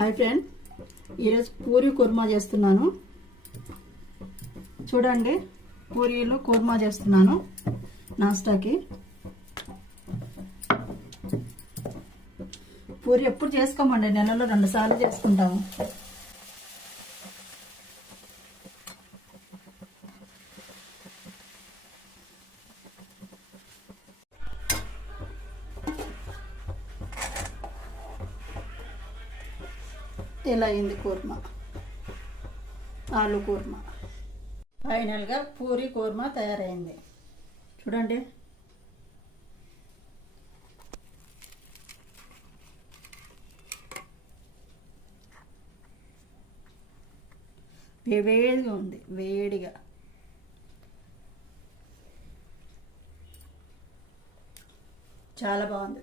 Hi friend, ఈరోజు పూరి కుర్మా చేస్తున్నాను. చూడండి, పూరీలు కుర్మా చేస్తున్నాను నాస్టాకి. పూరి ఎప్పుడు చేసుకోమండి, నెలలో 2 సార్లు చేసుకుంటాము. ఇలా అయింది కుర్మా, ఆలు కుర్మా. ఫైనల్గా పూరి కుర్మా తయారైంది. చూడండి, వేడిగా ఉంది, వేడిగా. చాలా బాగుంది.